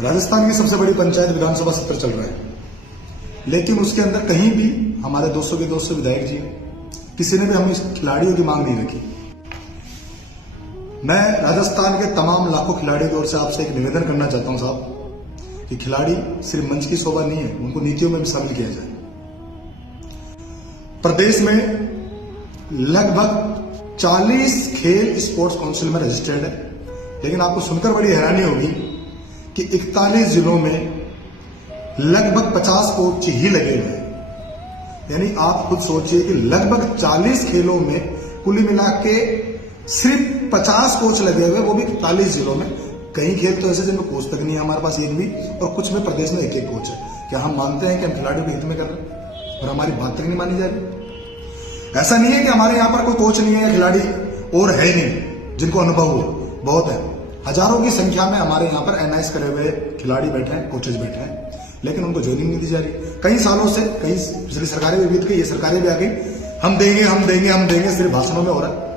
राजस्थान की सबसे बड़ी पंचायत विधानसभा सत्र चल रहा है, लेकिन उसके अंदर कहीं भी हमारे 200 के 200 विधायक जी, किसी ने भी हम खिलाड़ियों की मांग नहीं रखी। मैं राजस्थान के तमाम लाखों खिलाड़ियों की ओर से आपसे एक निवेदन करना चाहता हूं साहब कि खिलाड़ी सिर्फ मंच की शोभा नहीं है, उनको नीतियों में भी शामिल किया जाए। प्रदेश में लगभग 40 खेल स्पोर्ट्स काउंसिल में रजिस्टर्ड है, लेकिन आपको सुनकर बड़ी हैरानी होगी कि 41 जिलों में लगभग 50 कोच ही लगे हुए हैं। यानी आप खुद सोचिए कि लगभग 40 खेलों में कुल मिला के सिर्फ 50 कोच लगे हुए, वो भी 41 जिलों में। कई खेल तो ऐसे जिनमें कोच तक नहीं है हमारे पास एक भी, और कुछ में प्रदेश में एक एक कोच है। क्या हम मानते हैं कि हम खिलाड़ियों के हित में कर रहे हैं और हमारी बात तक नहीं मानी जा रही? ऐसा नहीं है कि हमारे यहां पर कोई कोच नहीं है या खिलाड़ी और है नहीं जिनको अनुभव हो, बहुत है। हजारों की संख्या में हमारे यहाँ पर एनआईएस करे हुए खिलाड़ी बैठे हैं, कोचेज बैठे हैं, लेकिन उनको ज्वाइनिंग नहीं दी जा रही। कई सालों से, कई पिछली सरकारें भी बीत गई, ये सरकारें भी आ गई, हम देंगे हम देंगे हम देंगे, सिर्फ भाषणों में हो रहा है,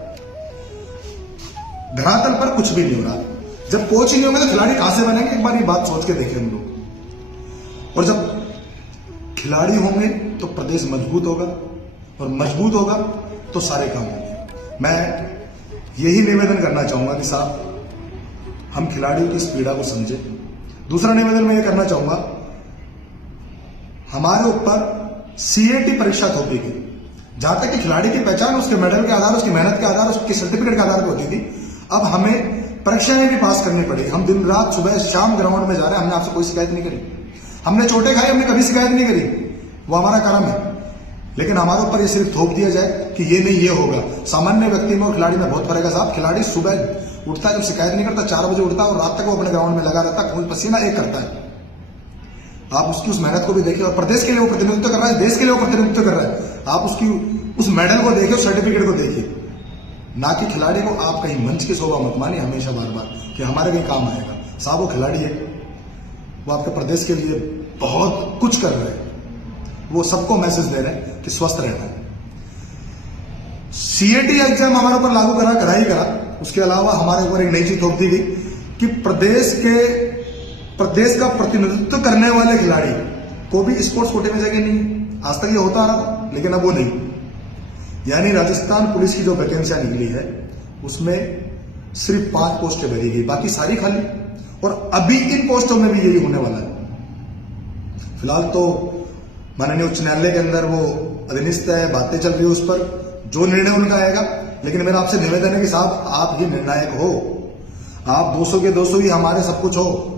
धरातल पर कुछ भी नहीं हो रहा। जब कोच ही नहीं होंगे तो खिलाड़ी कहां से बनेंगे? एक बार ये बात सोच के देखें हम लोग। और जब खिलाड़ी होंगे तो प्रदेश मजबूत होगा, और मजबूत होगा तो सारे काम होंगे। मैं यही निवेदन करना चाहूंगा कि साहब हम खिलाड़ियों की इस पीड़ा को समझे। दूसरा निवेदन मैं ये करना चाहूंगा, हमारे ऊपर सीएटी परीक्षा थोपी गई। जहां तक कि खिलाड़ी की पहचान उसके मेडल के आधार, उसकी मेहनत के आधार, उसके सर्टिफिकेट के आधार पर होती थी, अब हमें परीक्षाएं भी पास करनी पड़ी। हम दिन रात सुबह शाम ग्राउंड में जा रहे हैं, हमने आपसे कोई शिकायत नहीं करी। हमने चोटें खाई, हमने कभी शिकायत नहीं करी, वो हमारा कर्म है। लेकिन हमारे ऊपर ये सिर्फ थोप दिया जाए कि ये नहीं ये होगा। सामान्य व्यक्ति में और खिलाड़ी में बहुत फर्क है साहब। खिलाड़ी सुबह उठता है, जब शिकायत नहीं करता, 4 बजे उठता है और रात तक वो अपने ग्राउंड में लगा रहता है, खून पसीना एक करता है। आप उसकी उस मेहनत को भी देखिए, और प्रदेश के लिए वो प्रतिनिधित्व कर रहा है, देश के लिए वो प्रतिनिधित्व कर रहा है। आप उसकी उस मेडल को देखिए, उस सर्टिफिकेट को देखिए, ना कि खिलाड़ी को आप कहीं मंच की शोभा मत मानिए हमेशा बार बार कि हमारे कहीं काम आएगा। साहब वो खिलाड़ी है, वो आपके प्रदेश के लिए बहुत कुछ कर रहे हैं, वो सबको मैसेज दे रहे हैं कि स्वस्थ रहना है। सीएटी एग्जाम हमारे ऊपर लागू करा ही करा, उसके अलावा हमारे ऊपर एक नई चीज थोप दी गई कि प्रदेश का प्रतिनिधित्व करने वाले खिलाड़ी को भी स्पोर्ट्स कोटे में जगह नहीं है। आज तक ये होता आ रहा था, लेकिन अब वो नहीं। यानी राजस्थान पुलिस की जो वैकेंसियां निकली है उसमें सिर्फ 5 पोस्टें भरी गई, बाकी सारी खाली। और अभी इन पोस्टों में भी यही होने वाला है। फिलहाल तो माननीय उच्च न्यायालय के अंदर वो अधिनिष्ठ है, बातें चल रही है, उस पर जो निर्णय उनका आएगा। लेकिन मेरा आपसे निवेदन है कि साहब आप ही निर्णायक हो, आप 200 के 200 ही हमारे सब कुछ हो।